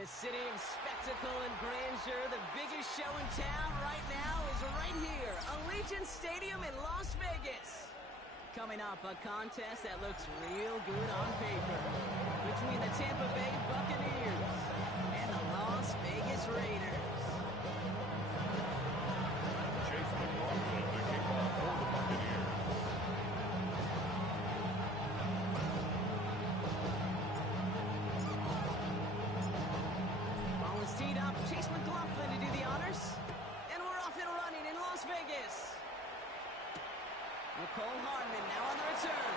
a city of spectacle and grandeur, the biggest show in town right now is right here, Allegiant Stadium in Las Vegas. Coming up, a contest that looks real good on paper between the Tampa Bay Buccaneers and the Las Vegas Raiders. Chase McLaughlin, the kickoff for the Buccaneers. Ball is teed up. Chase McLaughlin to do the honors. And we're off and running in Las Vegas. Nicole Hardman now on the return.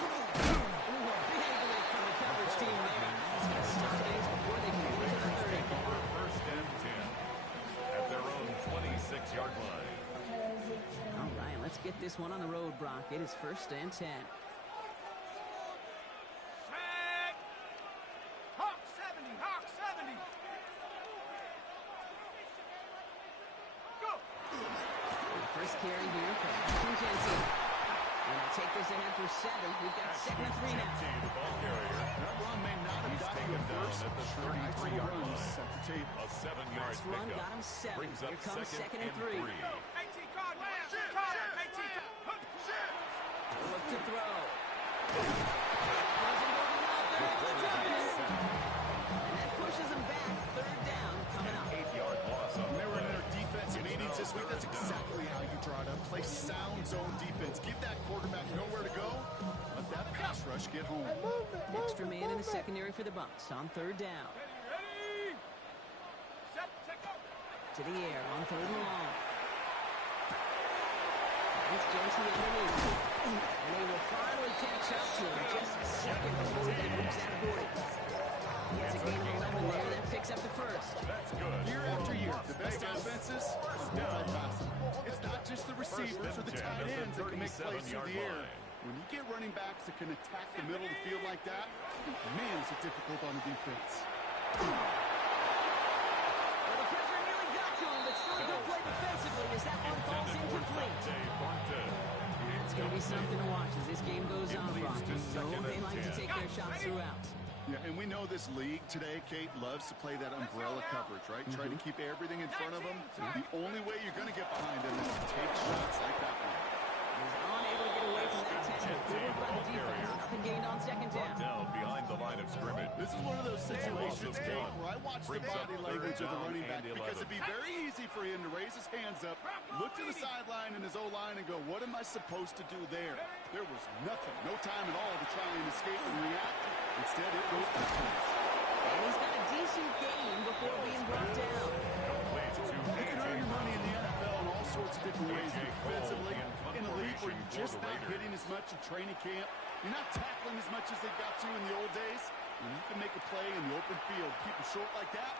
Ooh, a big lift from the coverage team there. He's going to stop things before they can get to the 30. First and 10 at their own 26-yard line. All right, let's get this one on the road, Brock. It is first and 10. Hawk 70, Hawk 70. Go. First carry here for Ashton Jensen. And they'll take this ahead for 7. We've got second and 3 now. The ball carrier. That run may not have got you at first. At the Sure, nice 33-yard runs line. set the table. A 7-yard Last run pickup. got him 7. Brings up Here comes second and 3. 18 guard, Lance. Call it, 18. Look to throw. Doesn't go enough there on the target. And that pushes him back. Third down coming up. 8-yard loss on When they the were in play. their defensive meetings this week, that's exactly how you draw it up. Play sound zone defense. Give that quarterback nowhere to go. Let that pass rush get home. Extra man in the secondary for the Bucs on third down. Ready? Set, go. To the air on third and long. It's Jensen underneath. And they will finally catch up to him just a second before he moves that 40. He has a gain of 11 there. That picks up the first. That's good. Year after year, the best offenses are multifaceted. It's not just the receivers or the tight ends that can make plays through the air. When you get running backs that can attack the middle of the field like that, man, is it difficult on the defense. Well, the pressure nearly got to him, but still a good play defensively as that one falls incomplete. It's going to be something to watch as this game goes on, Brock. You know they like to take their shots throughout. Yeah, and we know this league today, Kate, loves to play that umbrella coverage, right? Try to keep everything in front of them. The only way you're going to get behind them is to take shots like that one. He's unable to get away from that tackle. Good work by the defense. Nothing gained on second down. Down behind the line of scrimmage. This is one of those situations, Kate, where I watch the body language of the running back because it'd be very easy for him to raise his hands up, look to the sideline and his O-line and go, what am I supposed to do there? There was nothing, no time at all to try and escape and react. Instead, it goes backwards. And he's got a decent gain before being brought down. You can earn your money in the NFL in all sorts of different ways. Defensively, in a league where you're just not hitting as much in training camp, you're not tackling as much as they got to in the old days. When you can make a play in the open field, keep it short like that,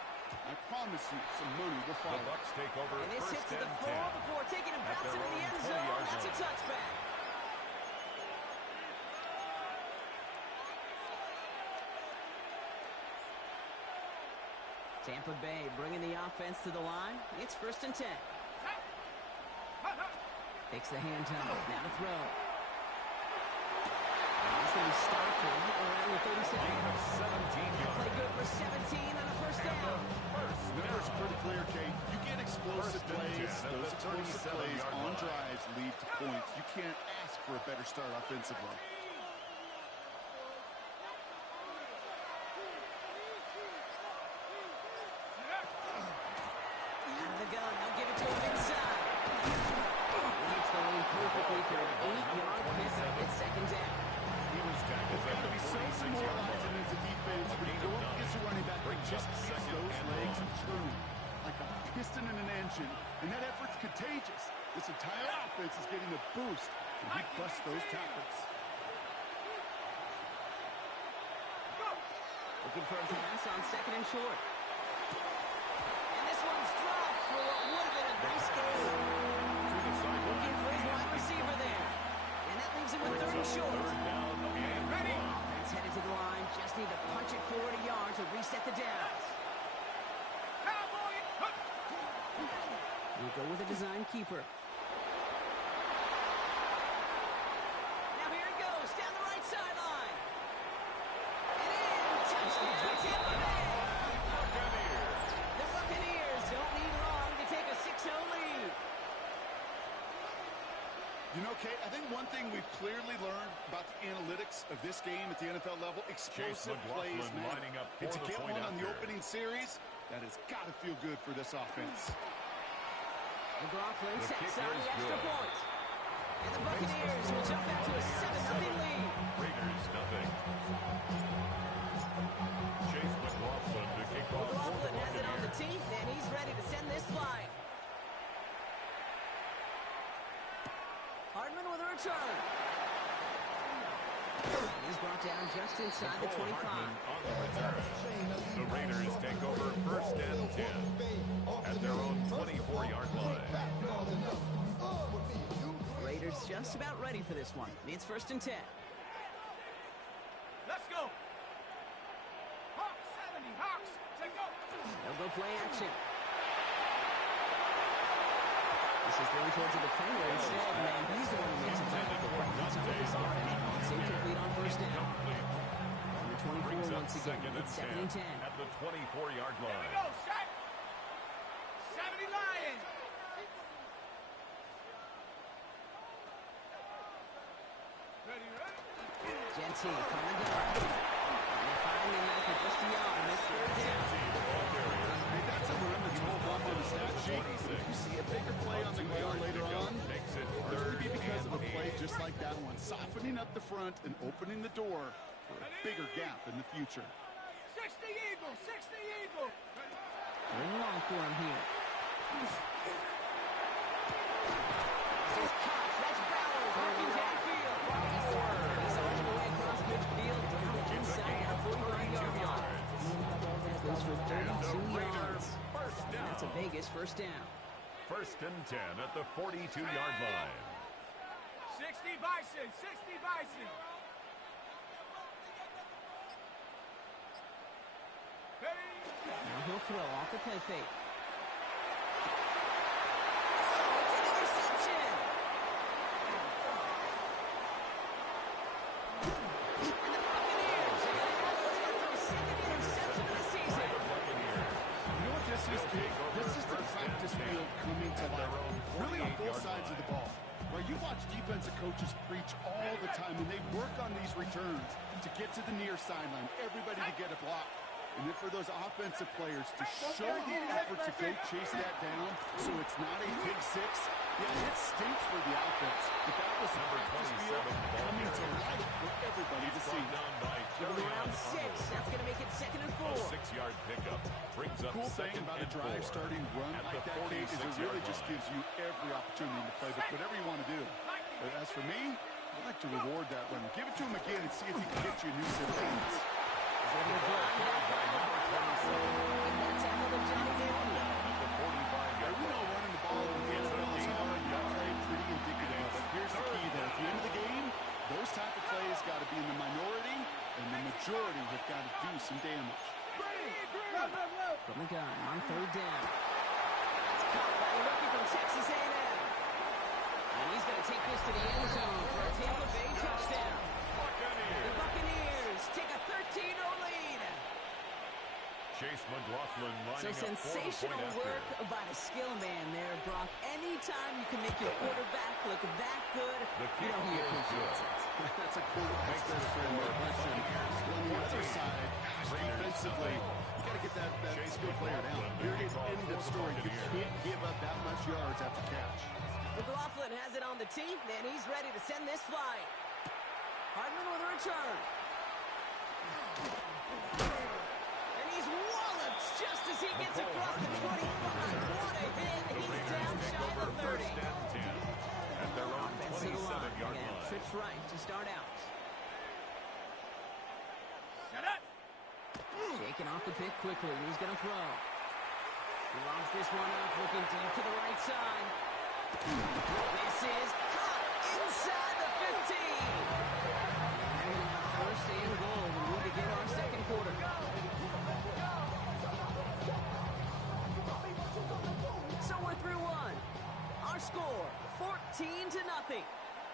I promise you some money will The follow. Bucs take over And this hits first to the and 10. floor before taking a bounce into the end zone. That's a touchback. Tampa Bay bringing the offense to the line. It's first and 10. Takes the hand time. Now to throw. He's going to be stopped right around the 37. Play good for 17 and a first down. Numbers are pretty clear, Kate. You get explosive plays. Those explosive plays on drives lead to points. You can't ask for a better start offensively. Out of the gun. They'll give it to him inside. He hits the lane perfectly for an 8-yard pickup. It's second down. It's got to be so demoralizing as a defense when you go up against a running back that just keeps those legs churning like a piston in an engine. And that effort's contagious. This entire offense is getting a boost when he busts those tackles. Looking for a pass on second and short. And this one's dropped for what would have been a nice gain. Looking for his wide receiver there. And that leaves him with third and short. Ready? Offense headed to the line. Just need to punch it forward a yard to reset the downs. Cowboy. We'll go with a design keeper. Now here it goes down the right sideline. And in. Touchdown, Tampa Bay. Okay, I think one thing we've clearly learned about the analytics of this game at the NFL level, explosive plays, man. lining up for And to the get point one on the after. opening series, that has got to feel good for this offense. McLaughlin The sets kick on is the extra good. point. And the Buccaneers will jump out to a 7-0 lead. Raiders nothing. Chase McLaughlin to kick off for the McLaughlin has it on the Buccaneers. teeth, and he's ready to send this flying. Hardman with a return. And he's brought down just inside the Cole 25. Hartman on the return. The Raiders take over 1st and 10 at their own 24-yard line. Raiders just about ready for this one. It's 1st and 10. Let's go. Hawks 70. Hawks. Take go. They'll go play action. This is thrown towards the defender instead, man. He's the one who makes it difficult. That's how this offense wants incomplete on 1st down. On the 24 once again. It's 2nd and 10. At the 24-yard Here we line. go. Set. 70 Lions. Ready, ready. Genty from the gun. And they finally make it just a yard. And it's 3rd down. Hey, that's a run that's rolled up on the stat sheet. But if you see a bigger play on the ground later on, Makes it it'll 3rd be because of a and play 8. just like that one, softening up the front and opening the door for a bigger gap in the future. 60 Eagle. 60 Eagle. Bring long for him here. This is Cox. That's Bowers working downfield. He's all the way across midfield, down the inside, now 45-yard line. That goes for 32 yards. And that's a Vegas 1st down. 1st and 10 at the 42-yard line. 60 Bison. 60 Bison. Ready. Now he'll throw off the play fake. Oh, it's an interception! And the Buccaneers are going to have their 2nd interception of the season. You know what this is, Kate? This is the practice field coming to life. Really on both sides of the ball. Where you watch defensive coaches preach all the time, and they work on these returns to get to the near sideline, everybody to get a block. And then for those offensive players to show the effort to go chase that down so it's not a big six, yeah, it stinks for the offense. But that was the practice field coming to life for everybody to see. Down by Going around 6. That's going to make it 2nd and 4. 6-yard pickup brings up Cool thing 2nd about a and drive 4 starting run at like the that, Kate, is it 46-yard really just line. gives you every opportunity to play whatever you want to do. But as for me, I like to reward that run. Give it to him again and see if he can get you a new set of lanes. He's able to drive that ball. And that tackle to Johnny Newton. At the 45-yard We know line. running the ball in the NFL is hard. That play pretty indicative of it. Here's the key there. At the end of the game, those type of plays got to be in the minority, and the majority have got to do some damage. From the gun on 3rd down. It's caught by the rookie from Texas A&M. And he's going to take this to the end zone for a Tampa Bay touchdown. The Buccaneers take a 13-0 lead. Chase McLaughlin So lining up for the sensational point work after. by the skill man there, Brock. Anytime you can make your quarterback look that good, you know he appreciates it. That's a quarterback's best friend, no question. On the other side, gosh, defensively, you got to get that skill player down. Period. End of story. You can't give up that much yards after catch. McLaughlin has it on the tee, and he's ready to send this flying. Hardman with a return. And he's walloped just as he gets across the 25. What a hit. He's down shy of the 30. 1st and 10 at their own Offense to the line. 27-yard Again, line. trips right to start out. Set up. Shaking off the pick quickly. He's going to throw. He lobs this one up, looking deep to the right side. This is caught inside the 15. And they're going to have 1st and goal when we begin our 2nd quarter. So we're through one. Our score, 14-0.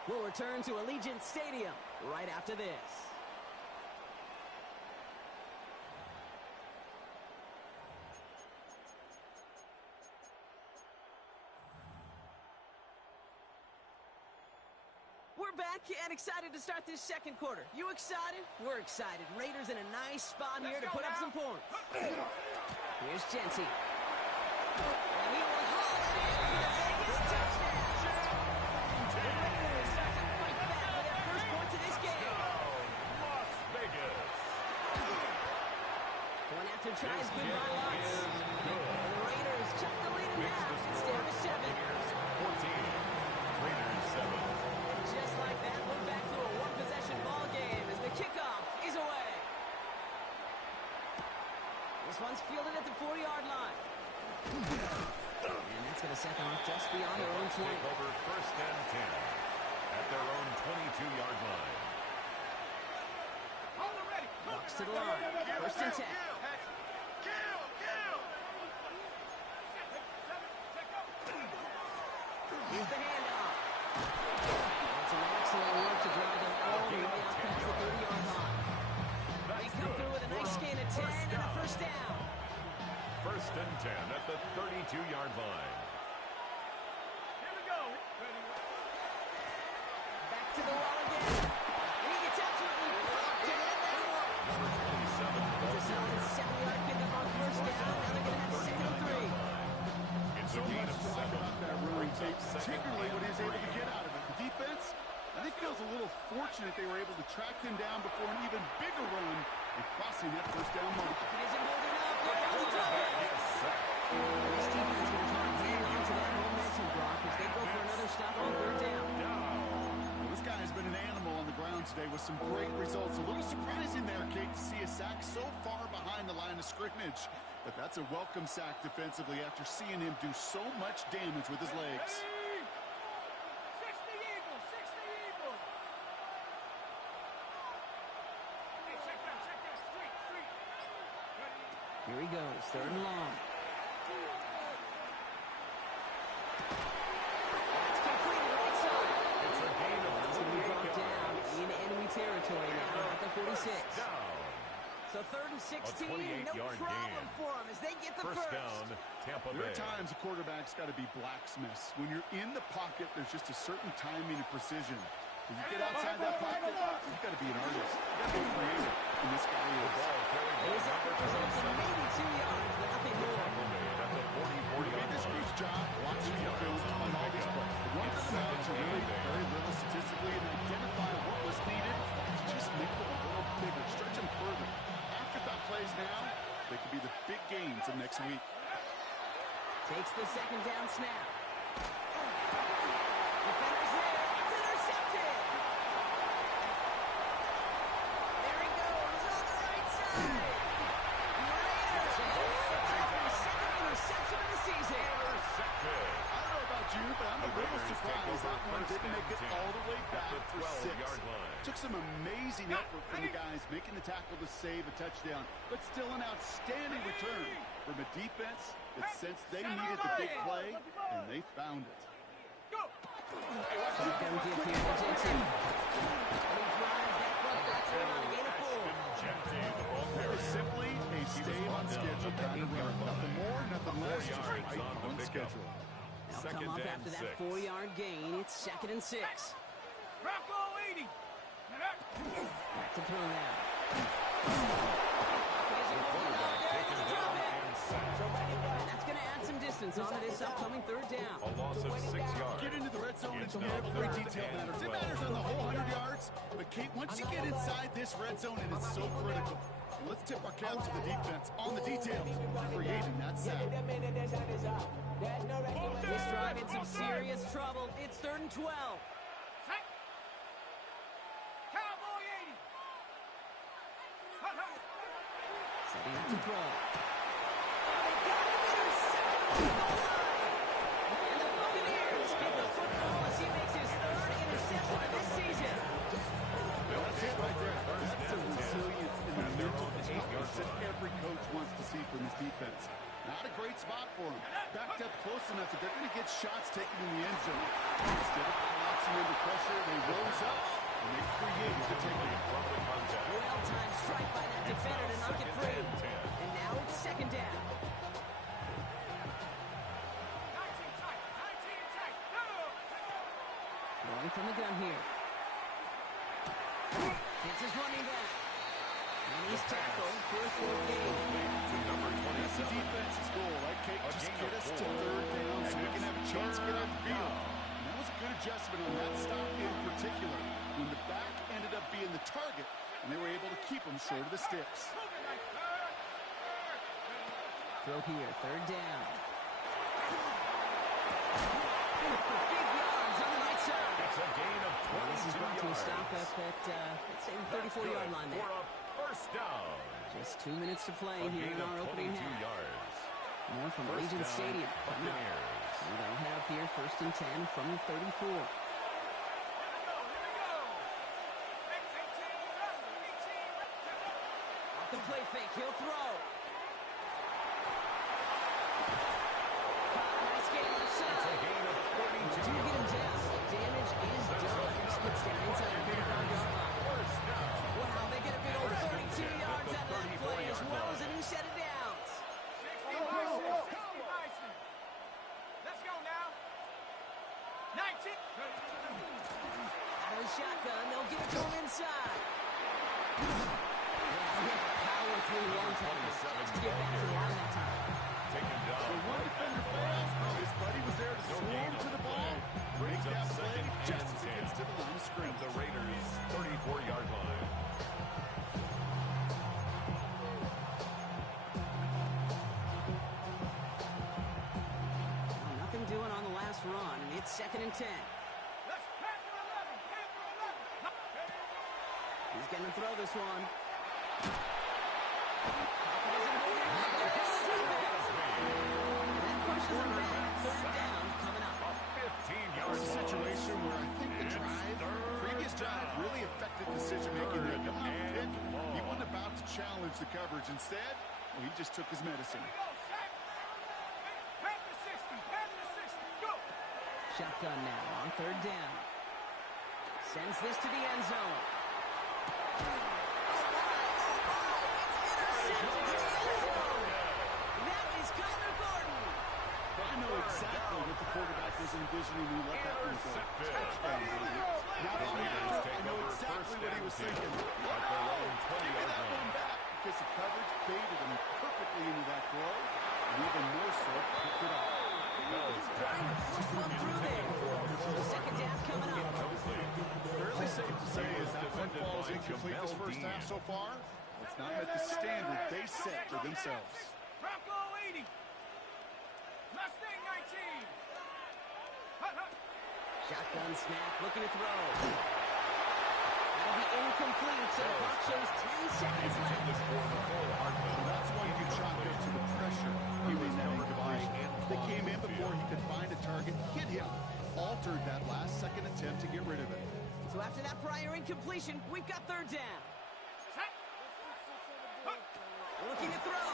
We'll return to Allegiant Stadium right after this. we're back and excited to start this second quarter. You excited? We're excited. Raiders in a nice spot here to put up some points. Here's Jency. And he will haul it in for the Vegas touchdown. The Raiders start to fight back with their first points of this game. Las Vegas. Going after tries good by Lutz. And the Raiders chuck the lead in half. It's down to 7. 14. Raiders 7. Just like that, we're back to a one-possession ball game as the kickoff is away. This one's fielded at the 40-yard line. And that's going to set them off just beyond their own 20. Take over first and 10 at their own 22-yard line. Hold it ready. Bucks to the line. First and 10. Here's the handoff. That's an excellent work to drive them all the way out past the 30-yard line. They come through with a nice gain of 10 and a first down. First and 10 at the 32-yard line. Here we go. Back to the wall again. And he gets absolutely popped to end that one. Number 27. It's a solid 70-yard pickup on first down. Now they're going to have second and 3. It's So a gain much of talk 7. about that run, Brings up second particularly what he was and able to 3. get out of it. The defense, I think, feels a little fortunate they were able to track him down before an even bigger run and crossing that first down mark. It isn't holding up. They're going to throw it. Yes, sack. This defense is going to try to hang on to that momentum block as they go for another stop on third down. Well, this guy has been an animal on the ground today with some great results. A little surprising there, Kate, to see a sack so far behind the line of scrimmage. But that's a welcome sack defensively after seeing him do so much damage with his legs. 60 Eagles. 60 Eagles. Hey, check that. Street. Ready? Here he goes, third and long. That's completed right side. It's a gain of He's going to be 28 brought down yards. in enemy territory now at the 46. Down. So third and 16, 28-yard no problem gain. for him as they get the First down, Tampa There Bay. are times a quarterback's got to be blacksmiths. When you're in the pocket, there's just a certain timing and precision. When you get outside that pocket, you've got to be an artist. You've got to be creative. And this guy The is. ball carried by His effort number results in 27. maybe 2 yards, but nothing more. Tackle made at the 44-yard Made this line. group's job watching the film on all these plays. The ones that amount to really very little statistically and identify what was needed to just make them a little bigger, stretch them further. Afterthought plays now, they could be the big gains of next week. Takes the second down snap. Defender's there. It's intercepted. There he goes on the right side. The Raiders have their second interception of the season. Intercepted. I don't know about you, but I'm a little Raiders take surprised over that one first didn't make it and 10 all the way back at the for 6. 12-yard line. Took some amazing effort from the guys making the tackle to save a touchdown, but still an outstanding return from a defense that sensed they needed the big play, and they found it. Go. Shotgun give here to Jensen. And he drives that fullback in on a gain of 4. Jency, the ball Very carrier. simply, a stay on schedule kind of run. Nothing more, nothing less, just 4 yards right on the on pickup. schedule. They'll Second come up and after 6. that 4-yard gain. It's second and 6. Rocco 80. Back to throw now. Taken down and sacked. And that's going to add some distance onto this upcoming third down. A loss of 6 yards. Get into the red zone, It's and now every third detail and matters. It 12. matters on the whole 100 yards, but Kate, once you get inside this red zone, it is so critical. And let's tip our cap to the defense on the details, creating that sack. This drive in some serious trouble. It's third and 12. Set. Cowboy 80. Hut, hut. Setting up to throw. They got him intercepted on the goal line. And the Buccaneers get the football as he makes his third interception of this season. That's it right there. That's the resilience and the mental toughness that every coach wants to see from his defense. Not a great spot for him. Backed up close enough that they're going to get shots taken in the end zone. Instead of collapsing under pressure, they rose up and they created the takeaway. From the contact. Well-timed strike by that defender to knock it free. And now it's second down. 19 tight. 19 tight. Go. Throwing from the gun here. It's his running back. And he's tackled for a fourth gain. To number That's the 27. defense's goal, right, Kate? A Just gain get of us to 4. third down so we can have a chance to get off the field. Down. And that was a good adjustment on that stop in particular, when the back ended up being the target, and they were able to keep him short of the sticks. Throw here, third down. For big yards on the right side. It's a gain of 22 Well, this is brought to a yards. stop at, let's say, the 34-yard line there. For a first down. Just 2 minutes to play A here gain in of our opening 22 half. yards. More from First Allegiant down, Stadium coming up. Buccaneers. And they'll have here first and 10 from the 34. Off the play fake, he'll throw. Nice gain left It's a side. gain of 42 Do get him yards. down. Damage is done. This gets down inside the 35-yard line. First down. Wow, they get a big old 32 yards out of that play as 34-yard well line. as a new set of downs. Let's go now. 19. Out of the shotgun, they'll give it to him inside. Yeah, he had to power through one time just to get back to the line that time. Taken down. When one defender fails, his buddy was there to swarm to the ball. Break Brings up that play second just and as it gets to the line of At scrimmage. the Raiders' 34-yard line. Well, nothing doing on the last run. It's second and 10. Let's pass for 11. Pass for 11. He's going to throw this one. Doesn't hold it up. There goes the defense. That pushes him back. Third down coming up. A 15-yard That was a situation where I think the previous drive really affected decision-making there. Coming off the pick, he wasn't about to challenge the coverage. Instead, well, he just took his medicine. Go, Shaq. Pass the 60. Pass the 60. Go. Shotgun now on third down. Sends this to the end zone. That is Connor Gordon. I know exactly what the quarterback was envisioning when he let that one go. Touchdown, baby. Not The only Raiders that, I take know over exactly first what he and was 10 thinking. at their own Give me 20-yard that one line. back, because the coverage baited him perfectly into that throw, and even more so, picked it off. Trying to force one through there. So second down coming up. Fairly safe to say as that one Defended falls by incomplete this Jamel first half Dean. so far, it's not met the standard they set for themselves. Bronco 80. Mustang 19. Hut, hut. Shotgun snap, looking to throw. That'll be incomplete, so the clock shows 10 seconds left. That's one good shotgun to the pressure he was having to buy. They came in before he could find a target, hit him, altered that last-second attempt to get rid of it. So after that prior incompletion, we've got third down. Set. Hut. Looking to throw.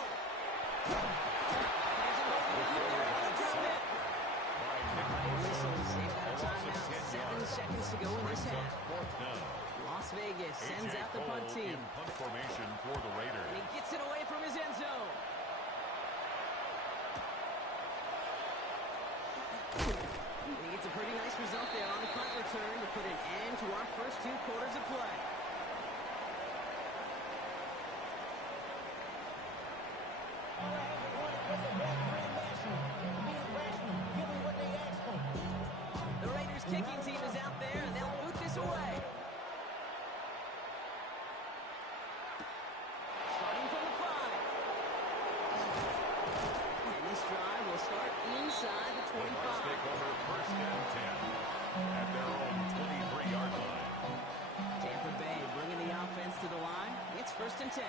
There's a hold on there, and he dropped it. Whistle to save that timeout. 7 seconds to go in this half. Fourth down. Las Vegas sends A.J. out the punt Cole team. in punt formation for the Raiders. And he gets it away from his end zone. And he gets a pretty nice result there on the punt return to put an end to our first 2 quarters of play. The Raiders kicking team is out there, and they'll boot this away. Starting from the 5. And this drive will start inside the The Bucs 25. take over first and 10 at their own 23-yard line. Tampa Bay bringing the offense to the line. It's first and 10.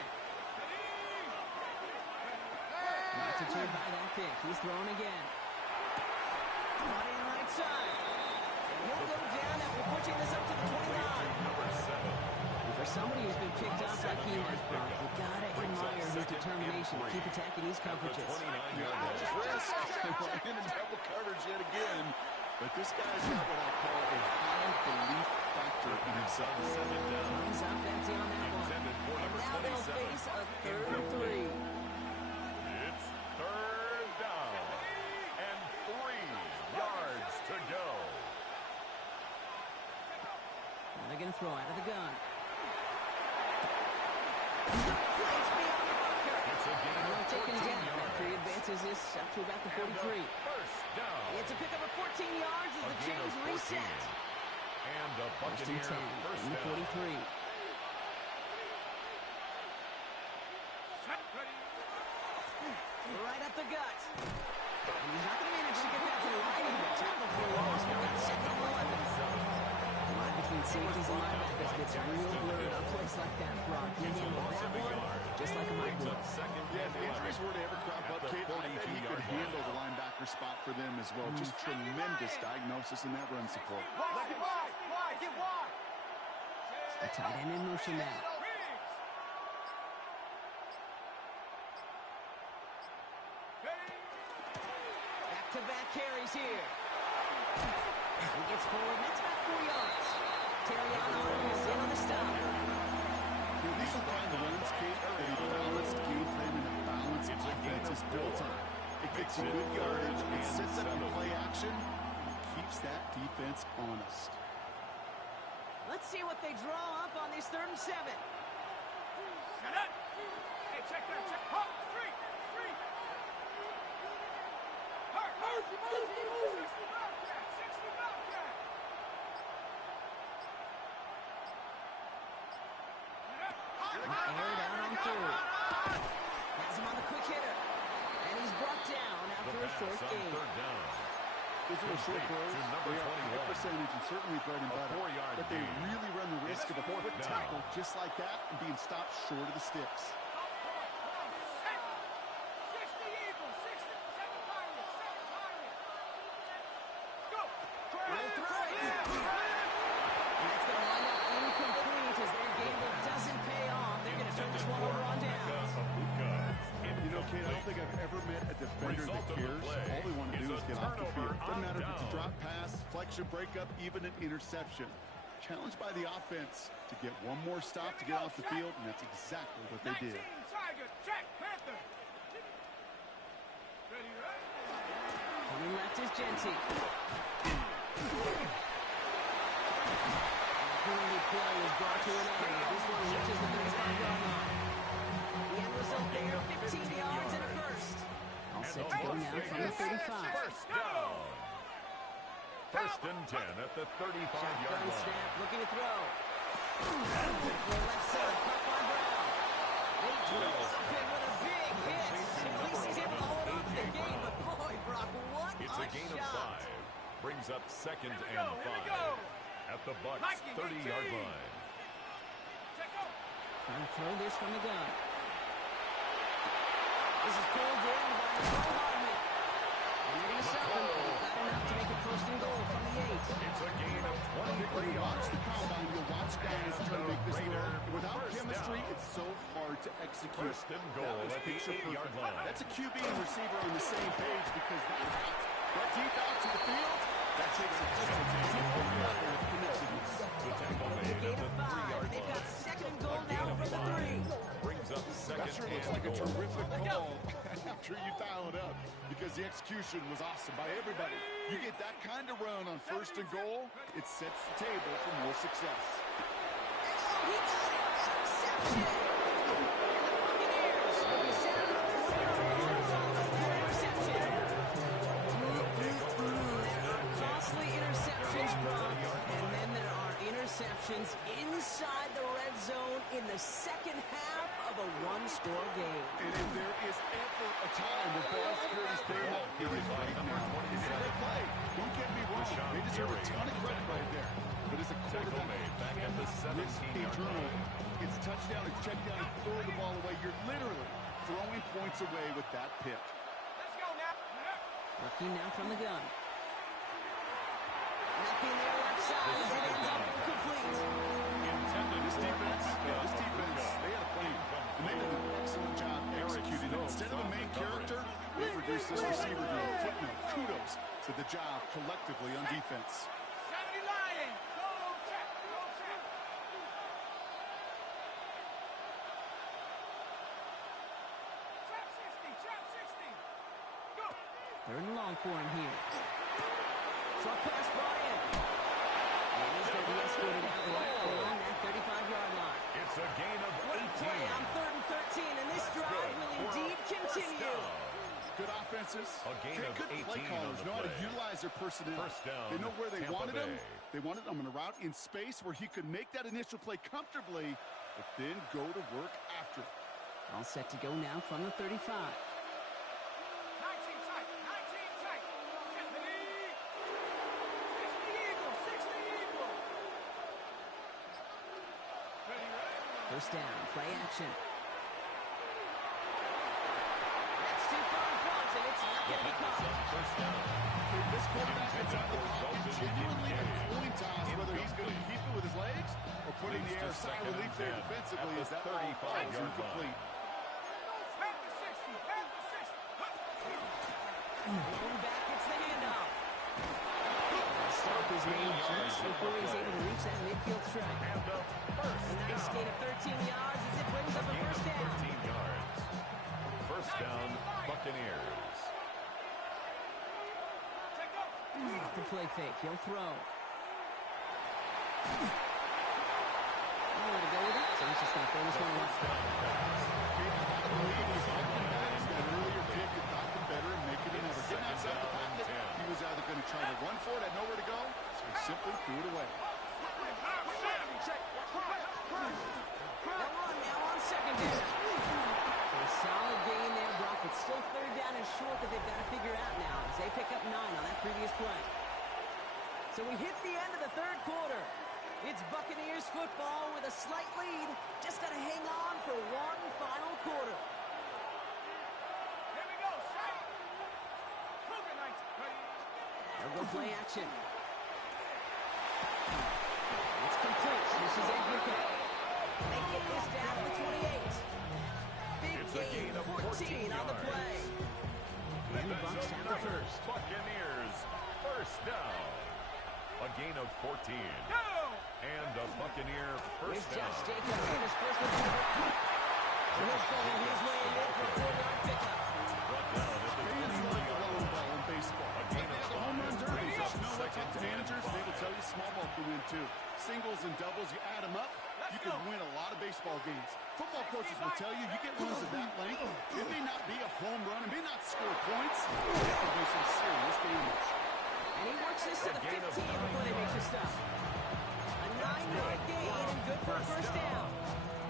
Not deterred by that pick. He's throwing again. Body on right side. And he'll go down after pushing this up to the 29. Number 7. And for somebody who's been picked off like he has, Brock, you gotta admire his determination to keep attacking these coverages. 29-yard line. Risk in a double coverage yet again, but this guy's got what I call a high belief factor in himself. Second down. He's up empty on that one. Intended for And number now they'll 27. face a third and 3. It's third down and 3 yards to go. Now they're going to throw out of the gun. Plays beyond the marker. It's a gain of Taken 14 down yards. after he advances this up to about the And a 43. first down. It's a pickup of 14 yards as A the gain chains of 14. reset. And the First and Buccaneers 10 first from the down. 43. Right up the gut. And he's not going to manage to get back to the line even. Tackle for loss. We've got second and 11. The line between safeties and linebackers gets real blurred on plays like that, Brock. You handle that one just like a mic Brings blow. up second Yeah, and if injuries 11. were to ever crop At up, the Kate, I bet he could 42-yard handle line. the linebacker spot for them as well. Just tremendous diagnosis in that run support. Get wide, wide, get wide. A tight end in motion now. Back-to-back carries here. He gets forward, that's about 4 yards. Terriano is in on the stop. These are kind of runs, Kate, that a balanced game plan and a balanced offense is built on. It gets you good yardage, it sets up in play action, and keeps that defense honest. Let's see what they draw up on this 3rd and 7. Shut up. Hey, check that, check. Hop, three. Hurt. 60 Bobcat. Aired out on 3rd. Has him on the quick hitter. And he's brought down The after a pass short on gain. 3rd down. Those are short Complete throws. to number They are high 21. percentage and certainly bread and A butter. 4-yard But they gain. really run the risk of a Fourth quick down. tackle just like that and being stopped short of the sticks. 60 Eagles, 7 Pirates. Go. They'll throw it. And that's going to wind up incomplete as their gamble doesn't pay off. They're going to turn this one over on down. You know, Kate, I don't think I've ever met a defender that cares. All they want to do is get off the field. Doesn't matter if it's a drop pass, flexion, breakup, even an interception. Challenged by the offense to get one more stop to get off the field, and that's exactly what they 19 did. Tiger, check, Panther. Ready, right? Coming left is Genty. Great play is brought to an end. This one reaches the 35-yard line. The end result there, 15 yards and a first. All set to go now from the 35. First down. First and 10 at the 35-yard Shotgun line. snap, looking to throw. The left side, caught by Brown. They drove him with a big hit. At least he's able to hold on to the game, but boy, Brock, what It's a gain of shot. 5. Brings up second and Here we 5 go. at the Bucs' Mikey, 30-yard 18. line. Check, go. Trying to throw this from the gun. This is pulled in by Nicole Hardman. And they're going to stop him, but he got enough to make it 1st and goal from the 8. It's a gain of When 23 you watch yards. the combine, you'll watch guys try to make this throw. Without First chemistry, down. it's so hard to execute. First and goal That was at the picture 8-yard perfect. line. That's a QB and receiver on the same page because that deep out to the field, that takes it just a different level of connectedness. The tackle made Gain at the of 5. 3-yard They've got line. 2nd and goal A gain now of from the 5. 3. Brings up second That sure looks and like a goal. terrific call after you dial it up because the execution was awesome by everybody. You get that kind of run on 1st and goal, it sets the table for more success. He got it! Interception! And the Buccaneers will be set on the 20-yard line following that interception. There are costly interceptions, Brock, and then there are interceptions inside the red zone in the second half of a one-score game. And if there is ever a time where ball security's paying off, it is right now. It's a great play. Don't get me wrong. They deserve a ton of credit right there. But as a quarterback, made back at the risk a 17-yard turnover. line. It's touchdown, it's check down, it's throw the ball away. You're literally throwing points away with that pick. Let's go now. Looking now from the gun. Nothing there left side as it ends up incomplete. This defense, they had a plan. And they did an excellent job executing it. Instead of a main character, they reduced this receiver to a footnote. Kudos to the job collectively on defense. 70 Lions. Go check, go check. Trap 60. Go. 3rd and long for him here. Short pass brought in. And he's going to be escorted out right along that 35-yard line. It's a gain of What a 18. play on 3rd and 13, and this drive will indeed continue. Good offenses. A gain of good 18 play on callers the know how to play. utilize their personnel. First down, They know where they Tampa wanted him. Bay. They wanted him in a route in space where he could make that initial play comfortably, but then go to work after. All set to go now from the 35. 19 tight. 19 tight. 60 Eagle. 60 Eagle. Ready, ready. First down, play action. That's too far in front, and it's not going to be caught. First down. This quarterback gets out of the pocket genuinely a coin toss whether he's going to keep it with his legs or put it in the air. Sign relief there defensively as that ball falls incomplete. Back to 60. Back to 60. Going back, it's the handoff. Stop his name just before he's able to reach that midfield strike. And the first A nice gain of 13 yards as it brings up a gain of first down. 13 yards. First down, Buccaneers. Off the play fake, he'll throw. Nowhere to go with it, so he's just going to throw this one away. I believe he's looking back to that earlier pick and thought the better and make it another. Getting outside the pocket, he was either going to try to run for it, had nowhere to go, so he simply threw it away. They'll run now on second down. So a solid gain there, Brock, but still third down and short that they've got to figure out now as they pick up 9 on that previous play. So we hit the end of the third quarter. It's Buccaneers football with a slight lead. Just got to hang on for one final quarter. Here we go. Set. Cougar 19. Ready. They'll go play action. It's complete. This is Edgar. They get this down to the 28. Big It's a gain, gain of 14 on the yards. play. And the Bucs have the first. Buccaneers, first down. A gain of 14. Go. And a Buccaneer Here's first Josh down. Jacobs in his first one to the ground. He'll follow his way in there for a 4-yard pickup. Brought down at the Fans like a 23-yard long line. ball in baseball. A It's gain like of the home run derby. brings up You know what? second Talk to and managers, they will 5. tell you small ball can win too. Singles and doubles, you add them up, you can win a lot of baseball games. Football coaches will tell you, you get runs of that length, it may not be a home run, it may not score points, but it can do some serious damage. And he works this to the 15 before they make the stop. A 9-yard gain and good for a first down.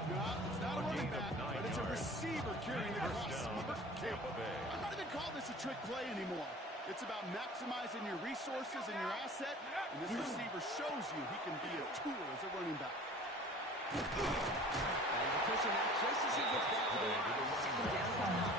No, it's not a running back, but it's a receiver carrying the First cross. down, Tampa Bay. I'm not even calling this a trick play anymore. It's about maximizing your resources and your asset, and this receiver shows you he can be a tool as a running back. And they push him out just as he gets back to the line. Second down coming up.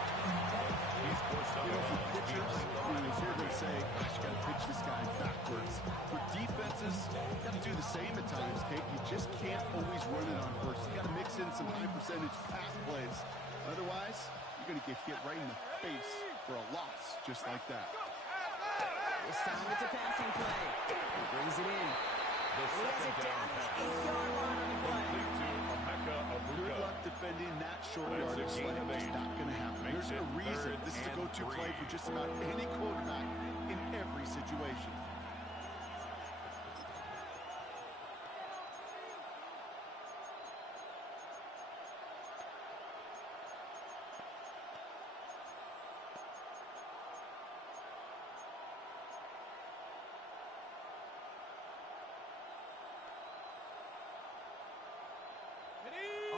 He's forced up You know, for on pitchers, you hear them say, gosh, you got to pitch this guy backwards. For defenses, you got to do the same at times, Kate. You just can't always run it on first. You got to mix in some high percentage pass plays. Otherwise, you're going to get hit right in the face for a loss just like that. This time it's a passing play. He brings it in. the He has second it down down to pass. the 8-yard line on the play. Complete to Emeka Good Egbuka. luck defending that short That's a yardage gain slant. of It's 8. not going to happen. Makes There's it a reason third this is a and go-to play 3. for just about any quarterback in every situation.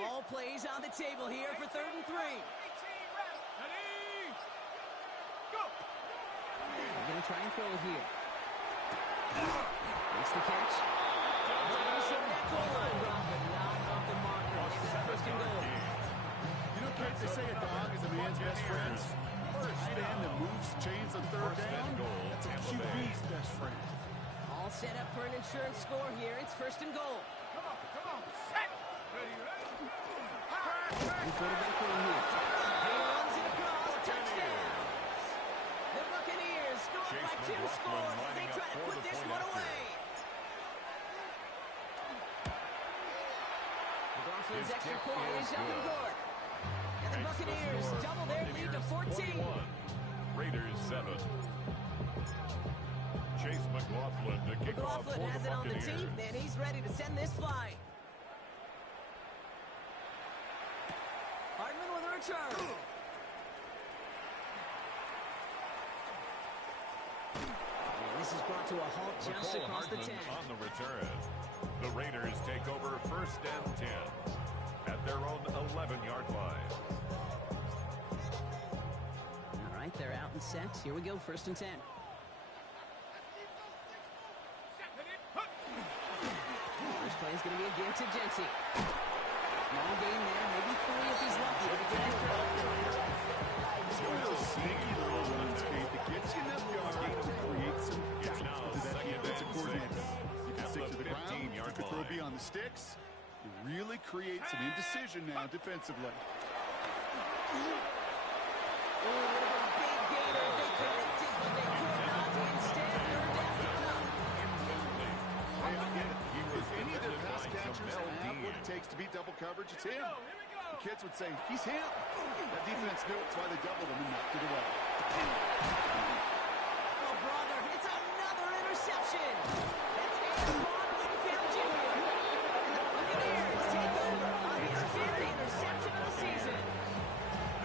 All plays on the table here for 3rd and 3. 18 ready. Ready. Go. They're going to try and throw it here. Makes the catch. That goal line run, but not off the marker. Maybe that first and goal. You know, Kate, they say a dog is a man's best friend. Tight end that moves chains on third down, that's a QB's best friend. All set up for an insurance score here. It's 1st and goal. Come on. Set. Ready, ready. And quarterback going here. He runs it across. Touchdown. The Buccaneers score Chase by 2 McLaughlin scores as they lining try up to for put the this point one after. away. McLaughlin's His extra kick point is is up and good. good. And the Makes Buccaneers score double their lead to Buccaneers 14. 21, Raiders 7. Chase McLaughlin to kick off for McLaughlin has the it on the Buccaneers. team, and he's ready to send this flying. Hardman with a return. And this is brought to a halt just Mecole across the Hardman 10. on the return. The Raiders take over first and 10 at their own 11-yard line. All right, they're out and set. Here we go, first and 10. First play is going to be a give to Jency. Small gain there, maybe 3 if he's lucky to begin his drive. It's one of those sneaky little runs, Kate, that gets you enough yards to create some doubt to that defensive coordinator. You can stick to the ground, you can throw beyond the sticks. You really create some indecision now defensively. Oh, it would have been a big gain if they connected, but they could not. Instead, third down pickup. Hey, I get it. If any of their pass catchers have what it takes to beat double coverage, it's him. The kids would say, he's him. That defense knew it's why they doubled him and knocked it away. Oh, brother, it's another interception. That's Antoine Winfield Jr. And the Buccaneers take over on his 5th interception of the season.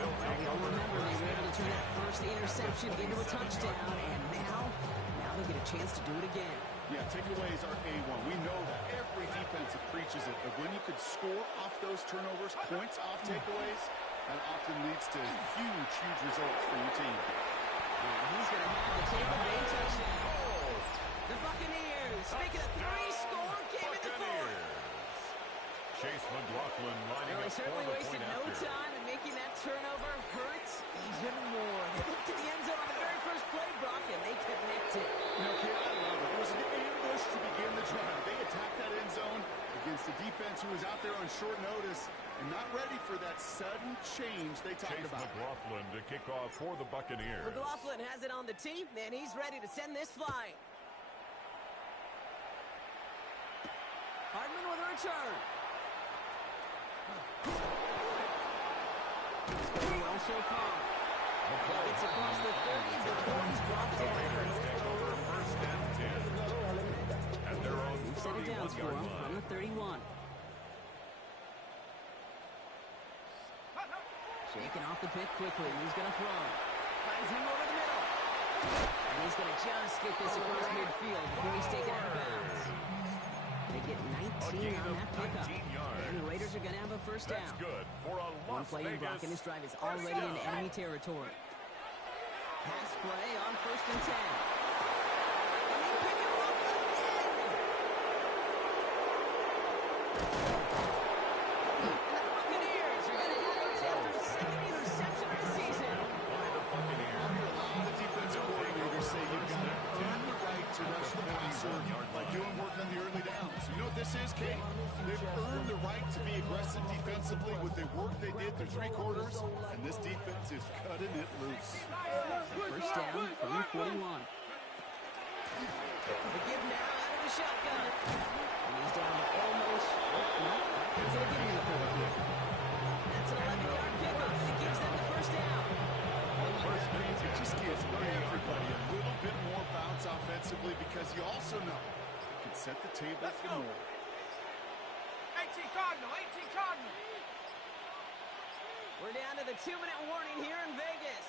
Well, we all remember they were able to turn that first interception into a touchdown, and now they'll get a chance to do it again. Yeah, takeaways are A1. We know that. Every defense preaches it. But when you could score off those turnovers, points off takeaways, that often leads to huge, huge results for your team. And he's going to have the Tampa Bay touchdown. The Buccaneers make it a 3-score game in the 4th. Chase McLaughlin lining Well, up he for certainly the wasted point no after. time in making that turnover hurt even more. They looked to the end zone on the very first play, Brock, and they connected. You know, kid, I love it. It was an ambush to begin the drive. They attacked that end zone against a defense who was out there on short notice and not ready for that sudden change they talked Chase about. McLaughlin to kick off for the Buccaneers. McLaughlin has it on the team, and he's ready to send this flying. Hardman with a return. It's going well so far. It's across the 30 before he's brought The Raiders down. take over first and 10 at their own We've set it down for 31-yard him line. from the 31. Shaking off the pick quickly. He's going to throw. Finds him over the middle. And he's going to just get this across midfield before he's taken out of bounds. They get 19 on that pickup. 19 yards. And the Raiders are going to have a first down. That's good for a One Las play in block, and Vegas. this drive is already in enemy territory. Pass play on first and 10. And they pick him up again. And the Buccaneers are going to have their second interception of the season. The defensive coordinators say you've got to earn the right to rush the passer by doing work on the early downs. You know what this is, Kate? They've earned the right to be aggressive defensively with the work they did through 3 quarters, and this defense is cutting it loose. First down from the 41. The give now out of the shotgun. And he's down to almost, no, he's going to give him the 4 here. That's an 11-yard pickup that gives them the first down. It just gives everybody a little bit more bounce offensively because you also know you can set the table for more. 18 Cardinal, 18 Cardinal. We're down to the 2-minute warning here in Vegas.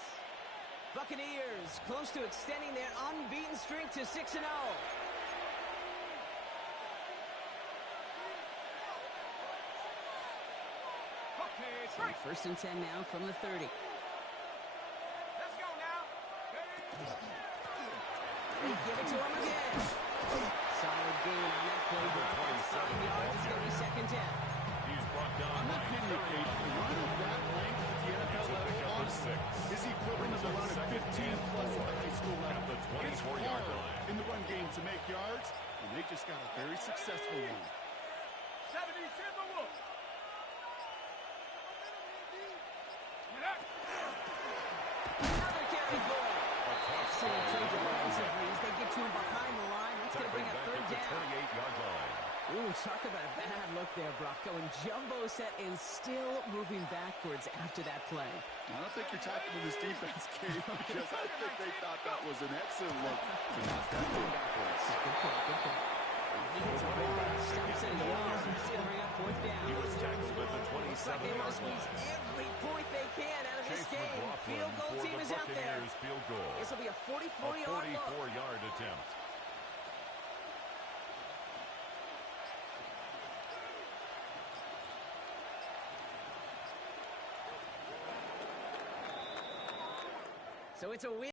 Buccaneers close to extending their unbeaten streak to 6-0. Okay, So straight. first and 10 now from the 30. Let's go now. They give it to him again. Solid gain on that play, Brock. That's 5 yards. It's going to be second down. He's brought down I'm not by kidding you, Kate. A run of that length at the NFL level, honestly, is the equivalent of a run of 15-plus at the high school level. At the It's 24-yard hard line. in the run game to make yards, and they just got a very successful one. 70 Timberwolves. Another carry forward. Excellent play defensively as they get to him behind the line. That's going to bring up back third at the down. 28-yard line. Ooh, talk about a bad look there, Brock. Going jumbo set and still moving backwards after that play. I don't think you're talking to this defense, Gabe, because I think they thought that was an excellent look to knock that thing backwards. Good point, good point. He hits a ball, stops it, and goes. It's going to bring up fourth down. He was tackled at the Looks like they want to 27-yard squeeze line. every point they can out of this Chase game. McLaughlin Field goal for team the is out there. Buccaneers field goal. This will be a A 44-yard look. 44-yard attempt. So it's a win.